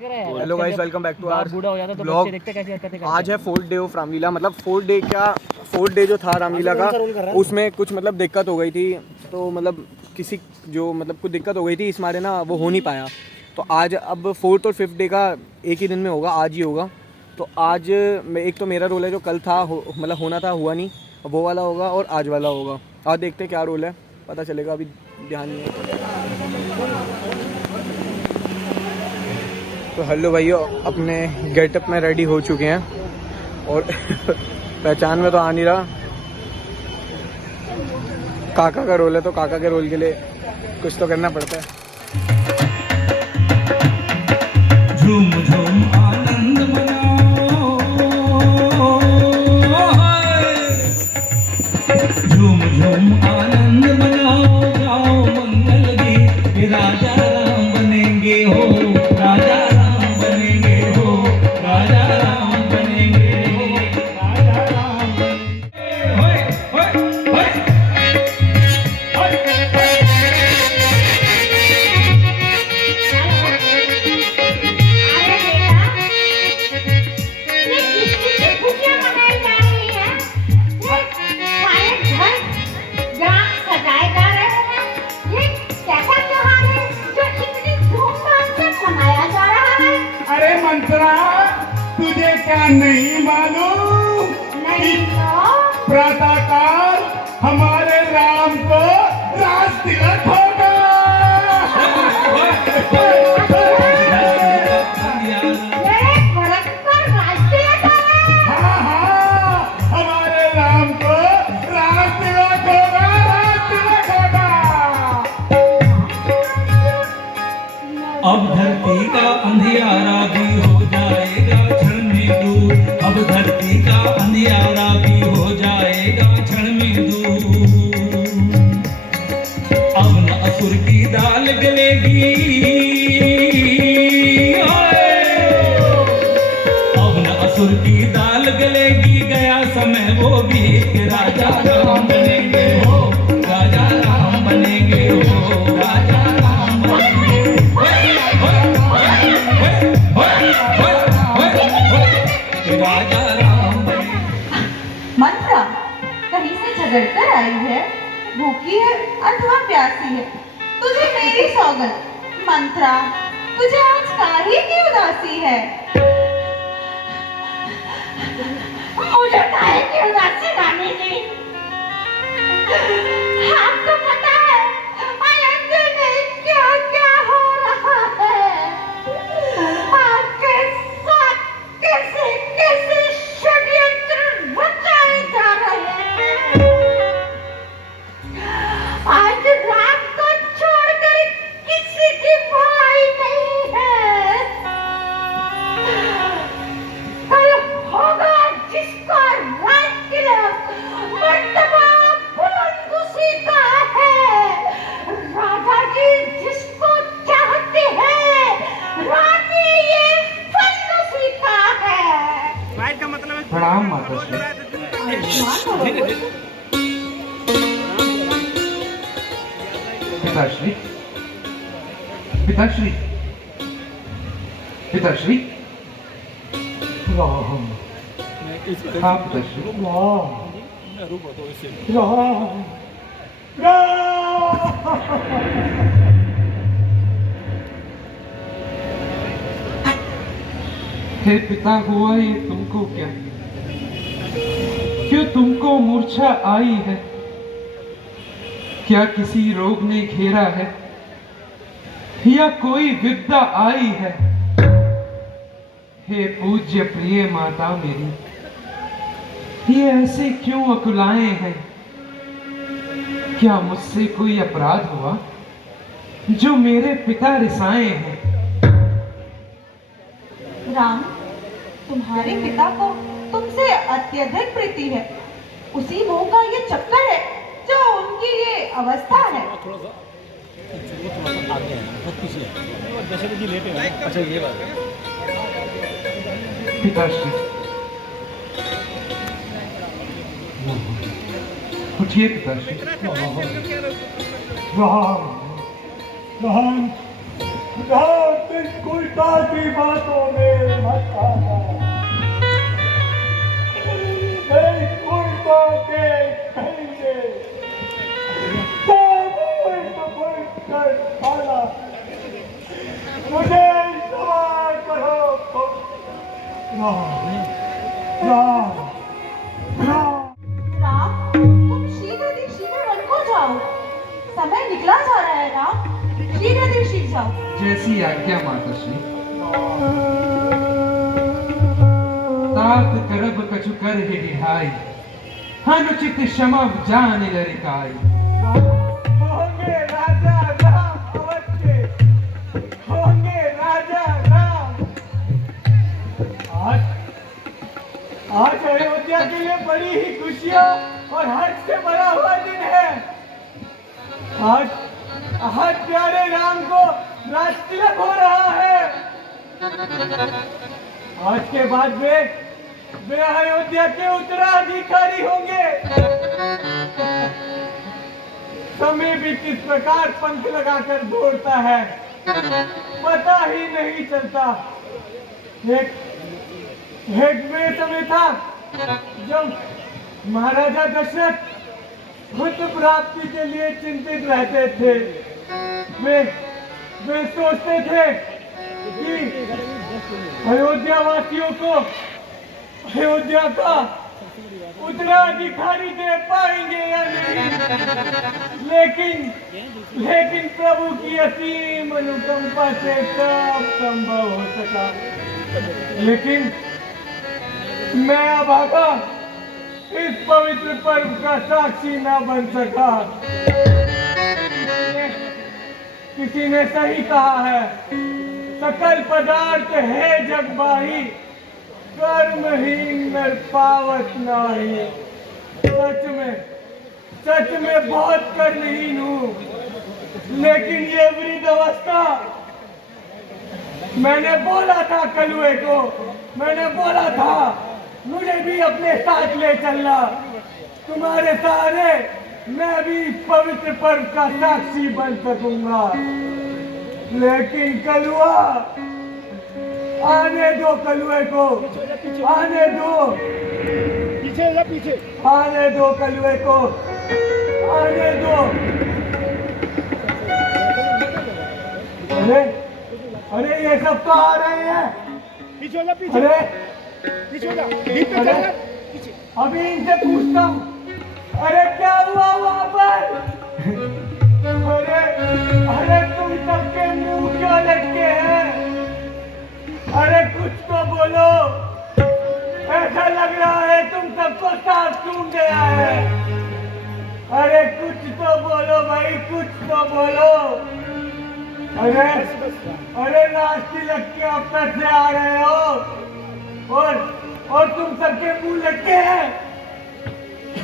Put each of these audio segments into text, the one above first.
Hello guys, welcome back to our blog. आज है 4th day of Ramlila. मतलब 4th day जो था रामलीला का, उसमें कुछ मतलब दिक्कत हो गई थी। तो मतलब कुछ दिक्कत हो गई थी, इस मारे ना वो हो नहीं पाया। तो आज अब 4th और 5th डे का एक ही दिन में होगा, आज ही होगा। तो आज एक तो मेरा रोल है जो कल था, मतलब होना था, हुआ नहीं, वो वाला होगा और आज वाला होगा। आज देखते हैं क्या रोल है, पता चलेगा, अभी ध्यान नहीं है। तो हेलो भैया, अपने गेटअप में रेडी हो चुके हैं और पहचान में तो आ नहीं रहा। काका का रोल है, तो काका के रोल के लिए कुछ तो करना पड़ता है। झूम झूम आनंद मनाओ, झूम झूम आनंद मनाओ, गाओ मंगल गीत, राजा राम बनेंगे हो, राजा राम बनेंगे हो, राजा राम बनेंगे हो, राजा राम बनेंगे। होय होय होय तुझे क्या नहीं मालूम? नहीं तो प्रातःकाल हमारे राम को राज तिलक होगा। हाँ हाँ, हमारे राम को राज तिलक होगा, राज तिलक होगा। अब धरती का अंधियारा भी हो जाएगा क्षण में दूर, अब धरती का अंधियारा भी हो जाएगा क्षण में दूर। अब न असुर की दाल गलेगी, अब न असुर की दाल गलेगी, गया समय वो भी कि राजा राम बनेंगे हो, राजा राम बनेंगे हो, राजा राम बनेंगे। मंत्रा कहीं से झगड़ कर आई है, भूखी है अथवा प्यासी है, तुझे मेरी सौगंध। मंत्रा, तुझे आज काहे की उदासी है? मुझे काहे की उदासी रानी जी? आपको पता है अयोध्या में क्या क्या हो रहा है? आपके साथ कैसे कैसे षड्यंत्र रचाए जा रहे हैं। आज रात को छोड़कर किसी की भलाई नहीं है। कल होगा जिसका राज तिलक, मर्तबा बुलंद उसी का है। राजा जी जिसको चाहते हैं, रानी ये फल उसी का है। फाइट का मतलब है प्रणाम माताश्री। पिताश्री, पिताश्री, पिताश्री, राम, हाँ पिताश्री, राम, राम, हे पिता, हुआ ये तुमको क्या? क्यों तुमको मूर्छा आई है? क्या किसी रोग ने घेरा है या कोई विपदा आई है? हे पूज्य प्रिय माता मेरी, ये ऐसे क्यों अकुलाए हैं? क्या मुझसे कोई अपराध हुआ जो मेरे पिता रिसाए हैं? राम, तुम्हारे पिता को तुमसे अत्यधिक प्रीति है। उसी मोह का ये चक्कर है जो उनकी ये अवस्था है। थोड़ा सा आगे है, बहुत पीछे है। दशरथ जी लेटे हैं। अच्छा, ये बात है। पिताश्री, उठिए पिताश्री। राम, राम, कुलता की बातों में मत आना। कुलतों के कहेंगे मुझे सवाल करो तो राम, तुम शीघ्र वन को जाओ। समय निकला जा रहा है राम, शीघ्र जाओ। जैसी आज्ञा मातश्री। तात करब कछु कर ही रिहाई, अनुचित क्षमा जान लरिकाई। होंगे राजा राम अवश्य, होंगे राजा राम। आज अयोध्या के लिए बड़ी ही खुशियां और हर्ष से भरा हुआ दिन है। आज प्यारे राम को राज तिलक हो रहा है। आज के बाद वे अयोध्या के उत्तराधिकारी होंगे। समय भी किस प्रकार पंख लगाकर दौड़ता है पता ही नहीं चलता। एक वे समय था जब महाराजा दशरथ पुत्र प्राप्ति के लिए चिंतित रहते थे। वे सोचते थे कि अयोध्या वासियों को अयोध्या का उत्तराधिकारी दे पाएंगे या नहीं। लेकिन प्रभु की असीम अनुकंपा से सब संभव हो सका। लेकिन मैं अभागा इस पवित्र पर्व का साक्षी न बन सका। किसी ने सही कहा है, सकल पदार्थ है जग बाही, कर्महीन नर पावत नाही। सच में बहुत कर्महीन हूँ, लेकिन ये वृद्ध अवस्था। मैंने बोला था कलुए को, मैंने बोला था मुझे भी अपने साथ ले चलना। तुम्हारे सहारे मैं भी पवित्र पर्व का साक्षी बन सकूंगा। लेकिन कलुआ, आने दो कलुए को, आने दो। पीछे आने दो कलुए को, आने दो। अरे ये सब तो आ रहे हैं। अरे अभी इनसे पूछता हूँ, अरे क्या हुआ वहाँ पर? अरे तुम सबके मुंह क्यों लटके हैं? अरे कुछ तो बोलो। ऐसा लग रहा है तुम सबको सांप सूंघ गया है। अरे कुछ तो बोलो भाई, कुछ तो बोलो। अरे लास्ट तिलक के अवसर से आ रहे हो और तुम सबके मुंह लटके हैं।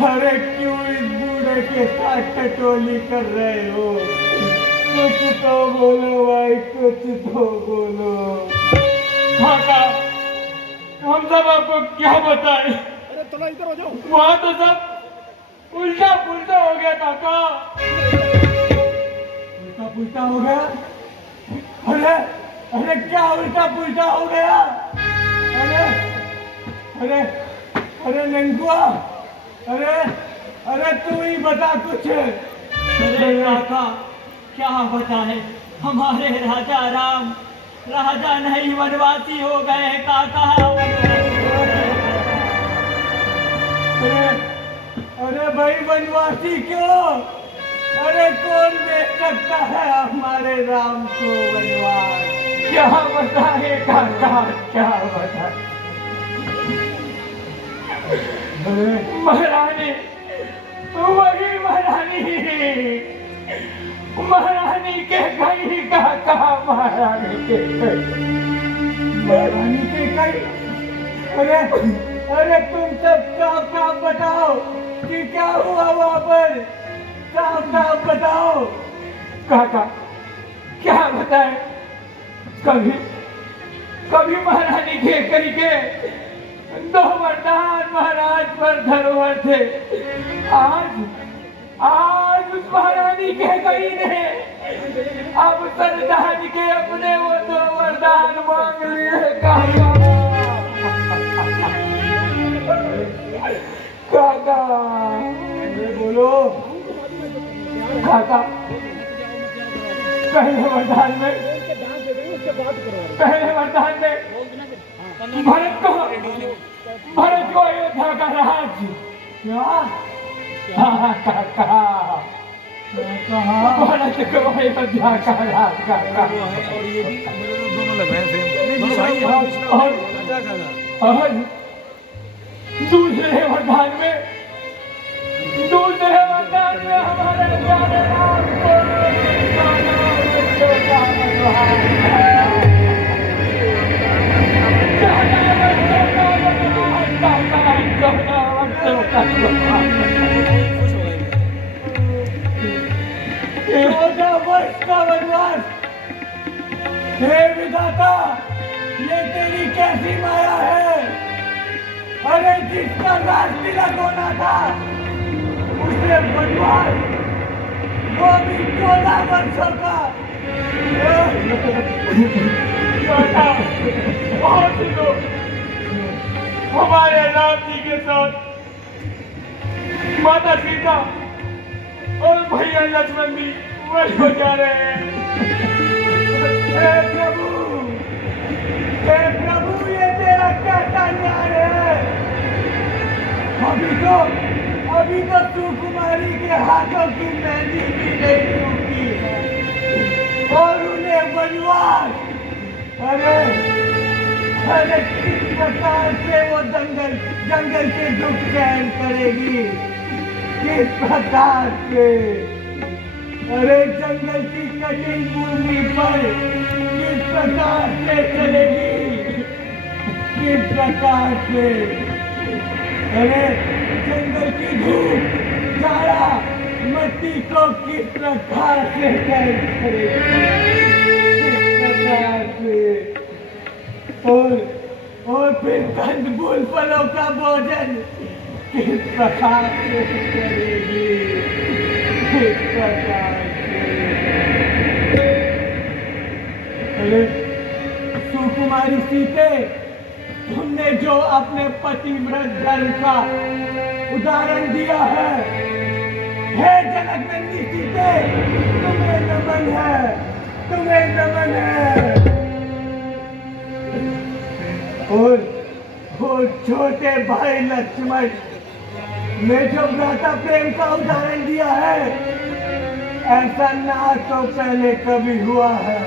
अरे क्यों इस बूढ़े के साथ टटोली कर रहे हो? कुछ तो बोलो भाई, कुछ तो बोलो। काका, हम सब आपको क्या बताएं? अरे थोड़ा इधर हो जाओ। वहाँ तो सब उल्टा पुल्टा हो गया काका। उल्टा पुल्टा हो गया? अरे क्या उल्टा पुल्टा हो गया? अरे नंगुआ, अरे तू ही बता कुछ। अरे काका, क्या बताएं, हमारे राजा राम राजा नहीं वनवासी हो गए काका। अरे भाई वनवासी क्यों? अरे कौन दे सकता है हमारे राम को वनवास? क्या बताए काका, क्या बताए? महारानी, वही महारानी के कहीं काका, महारानी के कहीं। अरे तुम सब साफ बताओ कि क्या हुआ वहाँ पर? साफ बताओ काका। क्या बताए? कभी महारानी के करके दो वरदान महाराज पर धरोहर थे। आज उस महारानी कह गई ने अब सरदार के अपने वो दो वरदान मांग लिए काका। काका बोलो काका, पहले वरदान में भरत को अयोध्या का राज। क्या काका, भरत को अयोध्या का राज काका। और ये भी दोनों लग रहे हैं सेम। और दूसरे वरदान में हमारे प्यारे राम का वनवास। हे विधाता, ये तेरी कैसी माया है? अरे जिसका राज तिलक होना था उसे वनवास, वो भी 14 वर्षों का। बहुत ही लोग हमारे राम जी के साथ माता सीता और भैया लक्ष्मण भी वही हो जा रहे हैं। हे प्रभु, ये तेरा कैसा न्याय है? अभी तो सुकुमारी के हाथों की मेहंदी भी नहीं रुकी और उन्हें वनवास। अरे किस प्रकार से वो जंगल के दुख सहन करेगी? किस प्रकार से? अरे जंगल की कठिन भूमि पर किस प्रकार से चलेगी? किस प्रकार से? अरे जंगल की धूप, जाड़ा, मिट्टी को किस प्रकार से सहन करेगी? किस प्रकार से? और फिर कंदमूल फलों का भोजन किस प्रकार से करेगी? किस प्रकार से? अरे सुकुमारी सीते, तुमने जो अपने पतिव्रत धर्म का उदाहरण दिया है, हे जनकनंदी सीते, तुम्हें नमन है, तुम्हें नमन है। और छोटे भाई लक्ष्मण ने जो भ्राता प्रेम का उदाहरण दिया है, ऐसा ना तो पहले कभी हुआ है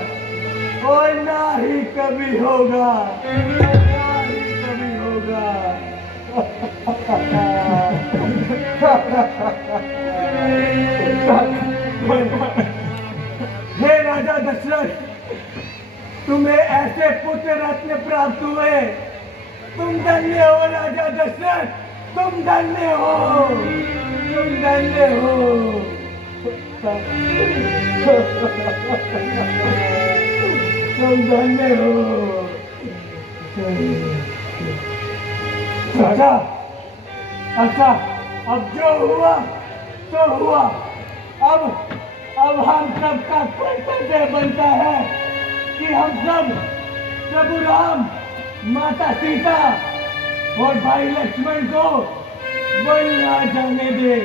और ना ही कभी होगा, ना ही कभी होगा। हे राजा दशरथ, तुम्हें ऐसे पुत्र रत्न प्राप्त हुए, तुम धन्य हो राजा दशरथ, तुम धन्य हो, तुम धन्य हो। तुम धन्य हो। अच्छा, अब जो हुआ तो हुआ। अब हम सबका कर्तव्य बनता है कि हम सब प्रभु राम, माता सीता और भाई लक्ष्मण को वन ना जाने दे।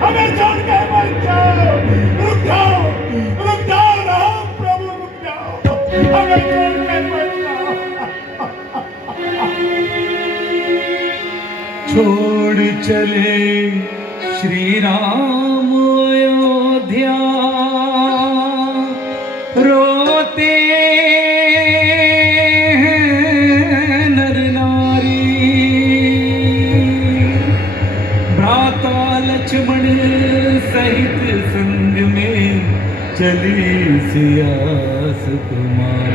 हमें छोड़ के मत जाओ, रुक जाओ राम प्रभु, रुक जाओ, हमें छोड़ के मत जाओ। छोड़ चले श्री राम अयोध्या, रोते हैं नर नारी, भ्राता लक्ष्मण सहित संग में चली सिया सुकुमारी।